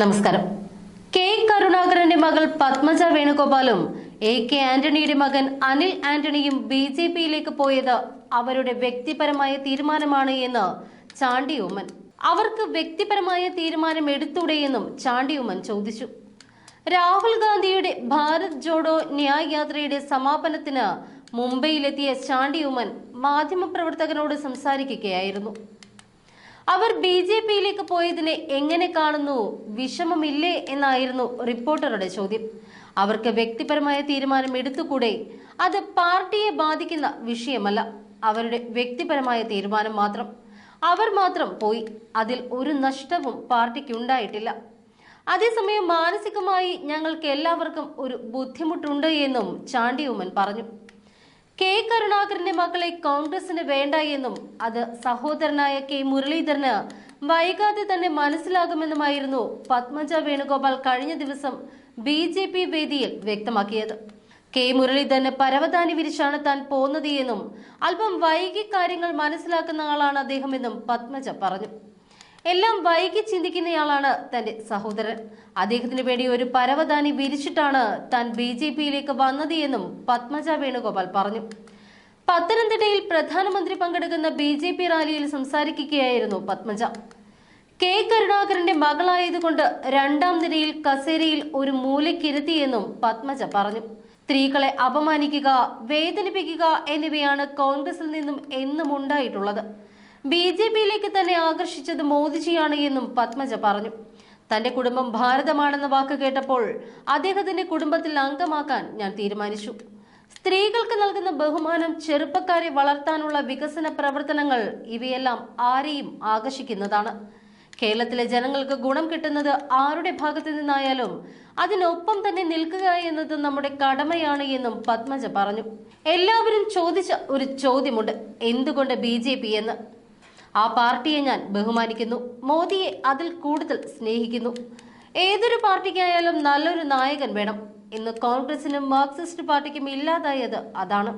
നമസ്കാരം. കെ കരുണാകരന്റെ മകൾ പത്മജ വേണുഗോപാലും AK ആന്റണിയുടെ മകൻ അനിൽ ആന്റണിയും BJPയിലേക്ക് പോയത് അവരുടെ വ്യക്തിപരമായ തീരുമാനമാണ് എന്ന് ചാണ്ടി ഉമ്മൻ. അവർക്ക് വ്യക്തിപരമായ തീരുമാനം എടുത്തൂടെയെന്നും ചാണ്ടി ഉമ്മൻ ചോദിച്ചു. രാഹുൽ ഗാന്ധിയുടെ ഭാരത് ജോഡോ ന്യായ് യാത്രയുടെ സമാപനത്തിന് മുംബൈയിലെത്തിയ ചാണ്ടി ഉമ്മൻ മാധ്യമപ്രവർത്തകരോട് സംസാരിക്കുകയായിരുന്നു. അവർ BJPയിലേക്ക് പോയതിനെ എങ്ങനെ കാണുന്നു, വിഷമമില്ലേ എന്നായിരുന്നു റിപ്പോർട്ടറുടെ ചോദ്യം. അവർക്ക് വ്യക്തിപരമായ തീരുമാനം എടുത്തുകൂടെ? അത് പാർട്ടിയെ ബാധിക്കുന്ന വിഷയമല്ല, അവരുടെ വ്യക്തിപരമായ തീരുമാനം മാത്രം. അവർ മാത്രം പോയി, അതിൽ ഒരു നഷ്ടവും പാർട്ടിക്ക് ഉണ്ടായിട്ടില്ല. അതേസമയം മാനസികമായി ഞങ്ങൾക്ക് എല്ലാവർക്കും ഒരു ബുദ്ധിമുട്ടുണ്ട് എന്നും ചാണ്ടി ഉമ്മൻ പറഞ്ഞു. കെ കരുണാകരന്റെ മക്കളെ കോൺഗ്രസിന് വേണ്ട എന്നും അത് സഹോദരനായ K മുരളീധരന് വൈകാതെ തന്നെ മനസ്സിലാകുമെന്നുമായിരുന്നു പത്മജ വേണുഗോപാൽ കഴിഞ്ഞ ദിവസം BJP വേദിയിൽ വ്യക്തമാക്കിയത്. K മുരളീധരന് പരവതാനി വിരിച്ചാണ് താൻ പോന്നത് എന്നും അല്പം വൈകി കാര്യങ്ങൾ മനസ്സിലാക്കുന്ന ആളാണ് അദ്ദേഹമെന്നും പത്മജ പറഞ്ഞു. എല്ലാം വൈകി ചിന്തിക്കുന്നയാളാണ് തന്റെ സഹോദരൻ. അദ്ദേഹത്തിന് വേണ്ടി ഒരു പരവതാനി വിരിച്ചിട്ടാണ് താൻ BJPയിലേക്ക് വന്നത് എന്നും പത്മജ വേണുഗോപാൽ പറഞ്ഞു. പത്തനംതിട്ടയിൽ പ്രധാനമന്ത്രി പങ്കെടുക്കുന്ന BJP റാലിയിൽ സംസാരിക്കുകയായിരുന്നു പത്മജ. കെ കരുണാകരന്റെ മകളായതുകൊണ്ട് രണ്ടാം നിരയിൽ കസേരയിൽ ഒരു മൂലക്കിരുത്തിയെന്നും പത്മജ പറഞ്ഞു. സ്ത്രീകളെ അപമാനിക്കുക, വേദനിപ്പിക്കുക എന്നിവയാണ് കോൺഗ്രസിൽ നിന്നും എന്നും ഉണ്ടായിട്ടുള്ളത്. BJPയിലേക്ക് തന്നെ ആകർഷിച്ചത് മോദിജിയാണ് എന്നും പത്മജ പറഞ്ഞു. തന്റെ കുടുംബം ഭാരതമാണെന്ന വാക്ക് കേട്ടപ്പോൾ അദ്ദേഹത്തിന്റെ കുടുംബത്തിൽ അംഗമാക്കാൻ ഞാൻ തീരുമാനിച്ചു. സ്ത്രീകൾക്ക് നൽകുന്ന ബഹുമാനം, ചെറുപ്പക്കാരെ വളർത്താനുള്ള വികസന പ്രവർത്തനങ്ങൾ, ഇവയെല്ലാം ആരെയും ആകർഷിക്കുന്നതാണ്. കേരളത്തിലെ ജനങ്ങൾക്ക് ഗുണം കിട്ടുന്നത് ആരുടെ ഭാഗത്തു നിന്നായാലും അതിനൊപ്പം തന്നെ നിൽക്കുക എന്നത് നമ്മുടെ കടമയാണ് എന്നും പത്മജ പറഞ്ഞു. എല്ലാവരും ചോദിച്ച ഒരു ചോദ്യമുണ്ട്, എന്തുകൊണ്ട് BJP എന്ന്. ആ പാർട്ടിയെ ഞാൻ ബഹുമാനിക്കുന്നു, മോദിയെ അതിൽ കൂടുതൽ സ്നേഹിക്കുന്നു. ഏതൊരു പാർട്ടിക്കായാലും നല്ലൊരു നായകൻ വേണം. ഇന്ന് കോൺഗ്രസിനും മാർക്സിസ്റ്റ് പാർട്ടിക്കും ഇല്ലാതായത് അതാണ്.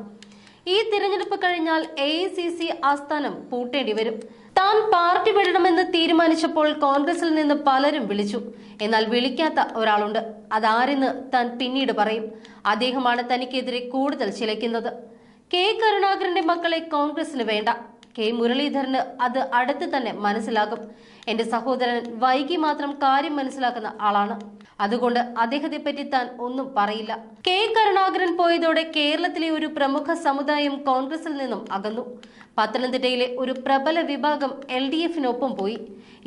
ഈ തിരഞ്ഞെടുപ്പ് കഴിഞ്ഞാൽ AICC ആസ്ഥാനം പൂട്ടേണ്ടി വരും. താൻ പാർട്ടി വിടണമെന്ന് തീരുമാനിച്ചപ്പോൾ കോൺഗ്രസിൽ നിന്ന് പലരും വിളിച്ചു. എന്നാൽ വിളിക്കാത്ത ഒരാളുണ്ട്. അതാരെന്ന് താൻ പിന്നീട് പറയും. അദ്ദേഹമാണ് തനിക്കെതിരെ കൂടുതൽ ചിലയ്ക്കുന്നത്. കെ കരുണാകരന്റെ മക്കളെ കോൺഗ്രസിന് വേണ്ട. K മുരളീധരന് അത് അടുത്ത് തന്നെ മനസ്സിലാകും. എന്റെ സഹോദരൻ വൈകി മാത്രം കാര്യം മനസ്സിലാക്കുന്ന ആളാണ്. അതുകൊണ്ട് അദ്ദേഹത്തെ പറ്റി താൻ ഒന്നും പറയില്ല. കെ കരുണാകരൻ പോയതോടെ കേരളത്തിലെ ഒരു പ്രമുഖ സമുദായം കോൺഗ്രസിൽ നിന്നും അകന്നു. പത്തനംതിട്ടയിലെ ഒരു പ്രബല വിഭാഗം LDFിനൊപ്പം പോയി.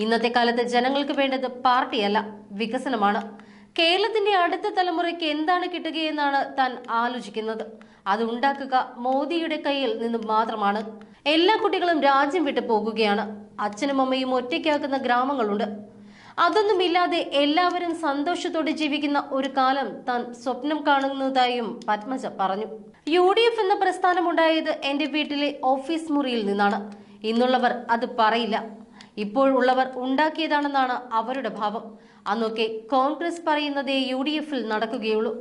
ഇന്നത്തെ കാലത്ത് ജനങ്ങൾക്ക് വേണ്ടത് പാർട്ടിയല്ല, വികസനമാണ്. കേരളത്തിന്റെ അടുത്ത തലമുറയ്ക്ക് എന്താണ് കിട്ടുകയെന്നാണ് താൻ ആലോചിക്കുന്നത്. അത് ഉണ്ടാക്കുക മോദിയുടെ കയ്യിൽ നിന്നും മാത്രമാണ്. എല്ലാ കുട്ടികളും രാജ്യം വിട്ടു പോകുകയാണ്. അച്ഛനും അമ്മയും ഒറ്റയ്ക്കാക്കുന്ന ഗ്രാമങ്ങളുണ്ട്. അതൊന്നുമില്ലാതെ എല്ലാവരും സന്തോഷത്തോടെ ജീവിക്കുന്ന ഒരു കാലം താൻ സ്വപ്നം കാണുന്നതായും പത്മജ പറഞ്ഞു. UDF എന്ന പ്രസ്ഥാനം ഉണ്ടായത് എന്റെ വീട്ടിലെ ഓഫീസ് മുറിയിൽ നിന്നാണ്. ഇന്നുള്ളവർ അത് പറയില്ല. ഇപ്പോഴുള്ളവർ ഉണ്ടാക്കിയതാണെന്നാണ് അവരുടെ ഭാവം. അന്നൊക്കെ കോൺഗ്രസ് പറയുന്നതേ UDFിൽ നടക്കുകയുള്ളൂ.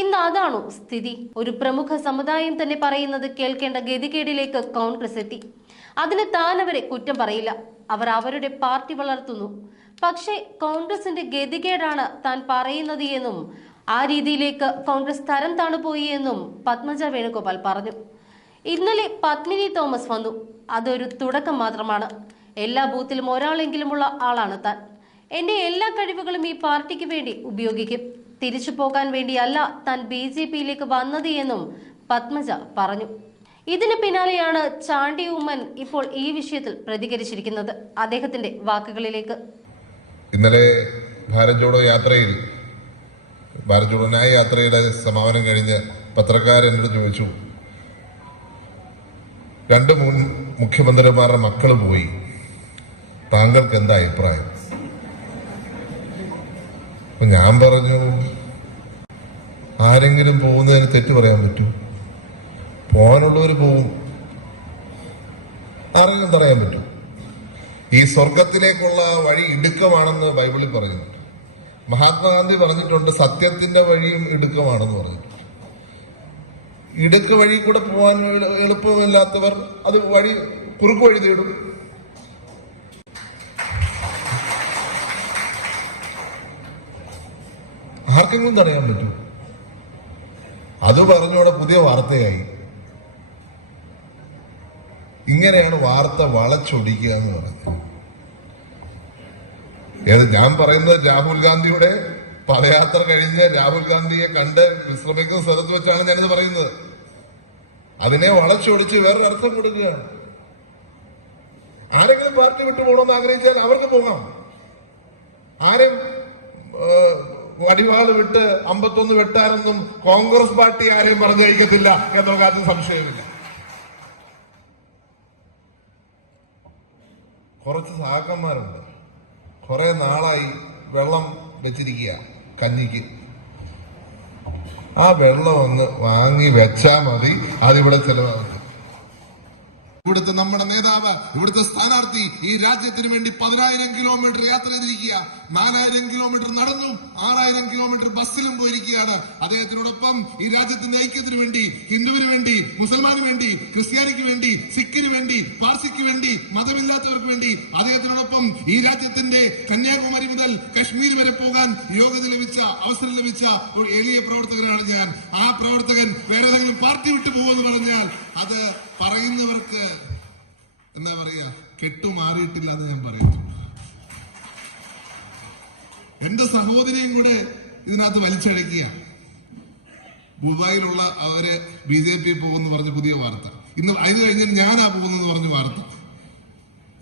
ഇന്ന് അതാണോ സ്ഥിതി? ഒരു പ്രമുഖ സമുദായം തന്നെ പറയുന്നത് കേൾക്കേണ്ട ഗതികേടിലേക്ക് കോൺഗ്രസ് എത്തി. അതിന് താൻ അവരെ കുറ്റം പറയില്ല. അവർ അവരുടെ പാർട്ടി വളർത്തുന്നു. പക്ഷേ കോൺഗ്രസിന്റെ ഗതികേടാണ് താൻ പറയുന്നത് എന്നും ആ രീതിയിലേക്ക് കോൺഗ്രസ് തരം താണുപോയി എന്നും പത്മജ വേണുഗോപാൽ പറഞ്ഞു. ഇന്നലെ പത്മിനി തോമസ് വന്നു. അതൊരു തുടക്കം മാത്രമാണ്. എല്ലാ ബൂത്തിലും ഒരാളെങ്കിലുമുള്ള ആളാണ് താൻ. എന്റെ എല്ലാ കഴിവുകളും ഈ പാർട്ടിക്ക് വേണ്ടി ഉപയോഗിക്കും. തിരിച്ചു പോകാൻ വേണ്ടിയല്ല താൻ BJPയിലേക്ക് വന്നത് എന്നും പത്മജ പറഞ്ഞു. ഇതിന് പിന്നാലെയാണ് ചാണ്ടി ഉമ്മൻ ഇപ്പോൾ ഈ വിഷയത്തിൽ പ്രതികരിച്ചിരിക്കുന്നത്. അദ്ദേഹത്തിന്റെ വാക്കുകളിലേക്ക്. ഇന്നലെ ഭാരത് ജോഡോ ന്യായ് യാത്രയുടെ സമാപനം കഴിഞ്ഞ് പത്രക്കാരൻ എന്നോട് ചോദിച്ചു, 2 മുൻ മുഖ്യമന്ത്രിമാരുടെ മക്കൾ പോയി, താങ്കൾക്ക് എന്താ അഭിപ്രായം? ഞാൻ പറഞ്ഞു, ആരെങ്കിലും പോകുന്നതിന് തെറ്റ് പറയാൻ പറ്റൂ? പോകാനുള്ളവർ പോവും, ആരെങ്കിലും തടയാൻ പറ്റും? ഈ സ്വർഗത്തിലേക്കുള്ള വഴി ഇടുക്കമാണെന്ന് ബൈബിളിൽ പറയുന്നുണ്ട്. മഹാത്മാഗാന്ധി പറഞ്ഞിട്ടുണ്ട്, സത്യത്തിന്റെ വഴിയും ഇടുക്കമാണെന്ന് പറഞ്ഞിട്ടുണ്ട്. ഇടുക്ക് വഴി കൂടെ പോകാൻ എളുപ്പമില്ലാത്തവർ അത് കുറുക്ക് വഴി തേടും. ആർക്കെങ്കിലും തടയാൻ പറ്റും? അത് പറഞ്ഞോടെ പുതിയ വാർത്തയായി. ഇങ്ങനെയാണ് വാർത്ത വളച്ചൊടിക്കുക എന്ന് പറയുന്നത്. ഞാൻ പറയുന്നത് രാഹുൽ ഗാന്ധിയുടെ പദയാത്ര കഴിഞ്ഞ് രാഹുൽ ഗാന്ധിയെ കണ്ട് വിശ്രമിക്കുന്ന സ്ഥലത്ത് വെച്ചാണ് ഞാനിത് പറയുന്നത്. അതിനെ വളച്ചൊടിച്ച് വേറൊരു അർത്ഥം കൊടുക്കുകയാണ്. ആരെങ്കിലും പാർട്ടി വിട്ടു പോകണമെന്ന് ആഗ്രഹിച്ചാൽ അവർക്ക് പോകാം. ആരും വടിവാള് വിട്ട് 51 വെട്ടാനൊന്നും കോൺഗ്രസ് പാർട്ടി ആരെയും പറഞ്ഞയക്കത്തില്ല എന്നുള്ള കാര്യത്തിൽ സംശയമില്ല. കുറച്ച് സഹാക്കന്മാരുണ്ട്, കുറെ നാളായി വെള്ളം വെച്ചിരിക്കുക കഞ്ഞിക്ക്. ആ വെള്ളം ഒന്ന് വാങ്ങി വെച്ചാ മതി, അതിവിടെ ചെലവാകും. ഇവിടുത്തെ നമ്മുടെ നേതാവ്, ഇവിടുത്തെ സ്ഥാനാർത്ഥി ഈ രാജ്യത്തിന് വേണ്ടി 10,000 കിലോമീറ്റർ യാത്ര ചെയ്തിരിക്കുക. 4,000 കിലോമീറ്റർ നടന്നും 6,000 കിലോമീറ്റർ ബസ്സിലും പോയിരിക്കുകയാണ്. അദ്ദേഹത്തിനോടൊപ്പം ഈ രാജ്യത്തിന്റെ ഐക്യത്തിന് വേണ്ടി, ഹിന്ദുവിന് വേണ്ടി, മുസൽമാന് വേണ്ടി, ക്രിസ്ത്യാനിക്ക് വേണ്ടി, സിഖിന് വേണ്ടി, പാർസിക്ക് വേണ്ടി, മതമില്ലാത്തവർക്ക് വേണ്ടി അദ്ദേഹത്തിനോടൊപ്പം ഈ രാജ്യത്തിന്റെ കന്യാകുമാരി മുതൽ കശ്മീർ വരെ പോകാൻ യോഗ്യത ലഭിച്ച, അവസരം ലഭിച്ച ഒരു എളിയ പ്രവർത്തകനാണ് ഞാൻ. ആ പ്രവർത്തകൻ വേറെ ഏതെങ്കിലും പാർട്ടി വിട്ടു പോകുമെന്ന് പറഞ്ഞാൽ അത് പറയുന്നവർക്ക് എന്താ പറയാ, കെട്ടുമാറിയിട്ടില്ല എന്ന് ഞാൻ പറയുന്നു. എന്റെ സഹോദരിയും കൂടെ ഇതിനകത്ത് വലിച്ചടക്കുക. ദുബായിലുള്ള അവര് BJP പോകുന്നു പറഞ്ഞ പുതിയ വാർത്ത. ഇന്ന് അതിന് കഴിഞ്ഞ് ഞാനാ പോകുന്നെന്ന് പറഞ്ഞ വാർത്ത.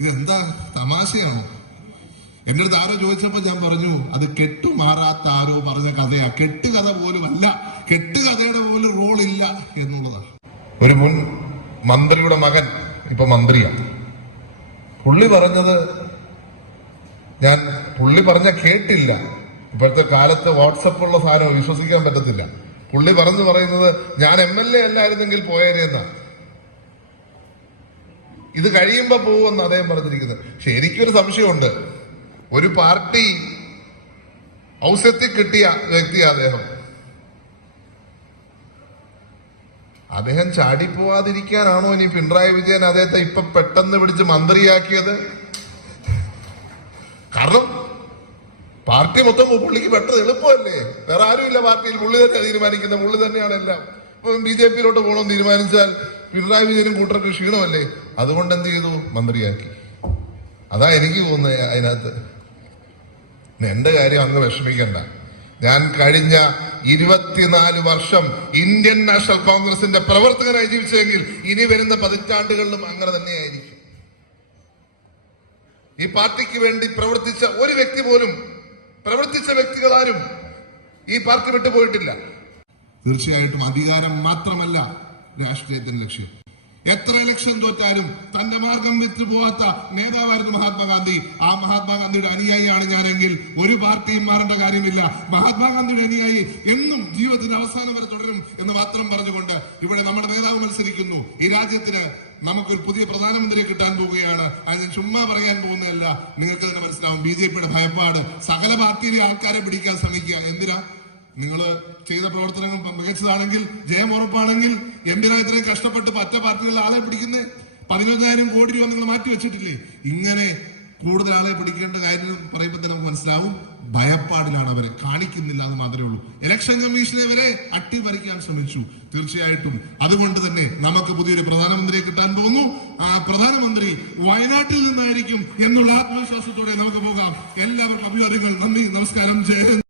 ഇതെന്താ തമാശയാണോ? എന്റെ അടുത്ത് ആരോ ചോദിച്ചപ്പോ ഞാൻ പറഞ്ഞു, അത് കെട്ടുമാറാത്ത ആരോ പറഞ്ഞ കഥയാ. കെട്ടുകഥ പോലും അല്ല, കെട്ടുകഥയുടെ പോലും റോളില്ല എന്നുള്ളതാണ്. ഒരു മുൻ മന്ത്രിയുടെ മകൻ ഇപ്പൊ മന്ത്രിയാണ്. പുള്ളി പറഞ്ഞത് പുള്ളി പറഞ്ഞ കേട്ടില്ല. ഇപ്പോഴത്തെ കാലത്ത് വാട്സപ്പുള്ള സാധനം വിശ്വസിക്കാൻ പറ്റത്തില്ല. പുള്ളി പറയുന്നത് ഞാൻ MLA അല്ലായിരുന്നെങ്കിൽ പോയേനെന്നാ. ഇത് കഴിയുമ്പോ പോവുമെന്ന് അദ്ദേഹം പറഞ്ഞിരിക്കുന്നത്. പക്ഷെ എനിക്കൊരു സംശയമുണ്ട്. ഒരു പാർട്ടി ഔസത്യത്തിൽ കിട്ടിയ വ്യക്തിയാ അദ്ദേഹം ചാടിപ്പോവാതിരിക്കാനാണോ ഇനി പിണറായി വിജയൻ അദ്ദേഹത്തെ ഇപ്പൊ പെട്ടെന്ന് പിടിച്ച് മന്ത്രിയാക്കിയത്? കാരണം പാർട്ടി മൊത്തം പുള്ളിക്ക് പെട്ടെന്ന് എളുപ്പമല്ലേ, വേറെ ആരുമില്ല പാർട്ടിയിൽ, പുള്ളി തന്നെ തീരുമാനിക്കുന്ന, പുള്ളി തന്നെയാണ് എല്ലാം. ഇപ്പൊ BJPയിലോട്ട് പോകണമെന്ന് തീരുമാനിച്ചാൽ പിണറായി വിജയനും കൂട്ടർക്ക് ക്ഷീണമല്ലേ, അതുകൊണ്ട് എന്ത് ചെയ്തു, മന്ത്രിയാക്കി. അതാ എനിക്ക് തോന്നുന്നത് അതിനകത്ത്. എന്റെ കാര്യം അങ്ങ് വിഷമിക്കണ്ട. ഞാൻ കഴിഞ്ഞ 24 വർഷം ഇന്ത്യൻ നാഷണൽ കോൺഗ്രസിന്റെ പ്രവർത്തകനായി ജീവിച്ചെങ്കിൽ ഇനി വരുന്ന പതിറ്റാണ്ടുകളിലും അങ്ങനെ തന്നെയായിരിക്കും. ഈ പാർട്ടിക്ക് വേണ്ടി പ്രവർത്തിച്ച ഒരു വ്യക്തി പോലും, പ്രവർത്തിച്ച വ്യക്തികളാരും ഈ പാർട്ടി വിട്ടുപോയിട്ടില്ല. തീർച്ചയായിട്ടും അധികാരം മാത്രമല്ല രാഷ്ട്രീയത്തിന്റെ ലക്ഷ്യം. എത്ര ഇലക്ഷൻ തോറ്റാലും തന്റെ മാർഗം വിട്ടു പോവാത്ത നേതാവായിരുന്നു മഹാത്മാഗാന്ധി. ആ മഹാത്മാഗാന്ധിയുടെ അനുയായിയാണ് ഞാനെങ്കിൽ ഒരു പാർട്ടിയും മാറേണ്ട കാര്യമില്ല. മഹാത്മാഗാന്ധിയുടെ അനുയായി എന്നും ജീവിതത്തിന്റെ അവസാനം വരെ തുടരും എന്ന് മാത്രം പറഞ്ഞുകൊണ്ട് ഇവിടെ നമ്മുടെ നേതാവ് മത്സരിക്കുന്നു. ഈ രാജ്യത്തിന് നമുക്കൊരു പുതിയ പ്രധാനമന്ത്രിയെ കിട്ടാൻ പോവുകയാണ്. അത് ചുമ്മാ പറയാൻ പോകുന്നതല്ല, നിങ്ങൾക്ക് തന്നെ മനസ്സിലാവും. BJPയുടെ ഭയപ്പാട് സകല പാർട്ടിയിലെ ആൾക്കാരെ പിടിക്കാൻ ശ്രമിക്കുക. എന്തിനാ? നിങ്ങൾ ചെയ്ത പ്രവർത്തനങ്ങൾ മികച്ചതാണെങ്കിൽ, ജയം ഉറപ്പാണെങ്കിൽ എന്തിനാ ഇത്രയും കഷ്ടപ്പെട്ട് മറ്റ പാർട്ടികളിൽ ആളെ പിടിക്കുന്നേ? 11,000 കോടി രൂപ നിങ്ങൾ മാറ്റി വെച്ചിട്ടില്ലേ? ഇങ്ങനെ കൂടുതൽ ആളെ പിടിക്കേണ്ട കാര്യം പറയുമ്പോൾ തന്നെ നമുക്ക് മനസ്സിലാവും, ഭയപ്പാടിലാണ് അവരെ, കാണിക്കുന്നില്ല എന്ന് മാത്രമേ ഉള്ളൂ. ഇലക്ഷൻ കമ്മീഷനെ വരെ അട്ടിമറിക്കാൻ ശ്രമിച്ചു. തീർച്ചയായിട്ടും അതുകൊണ്ട് തന്നെ നമുക്ക് പുതിയൊരു പ്രധാനമന്ത്രിയെ കിട്ടാൻ പോകുന്നു. ആ പ്രധാനമന്ത്രി വയനാട്ടിൽ നിന്നായിരിക്കും എന്നുള്ള ആത്മവിശ്വാസത്തോടെ നമുക്ക് പോകാം. എല്ലാവർക്കും അഭിവാദ്യങ്ങൾ. നന്ദി, നമസ്കാരം, ജയ ഹിന്ദ്.